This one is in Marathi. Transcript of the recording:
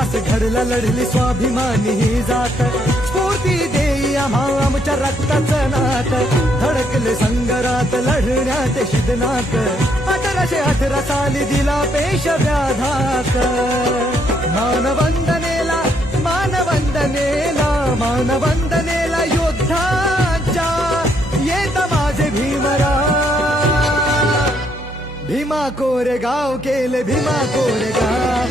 इतिहास घडला लढली स्वाभिमानी ही जात स्फूर्ती देई आम्हा आमच्या रक्ताचं नात धडकले संगरात लढण्यात शिदनाक 1818 साली दिला पेशव्या धाक मानवंदनेला मानवंदनेला मानवंदनेला योद्धाच्या येत माझे भीमराव भीमा कोरेगाव केले भीमा कोरेगाव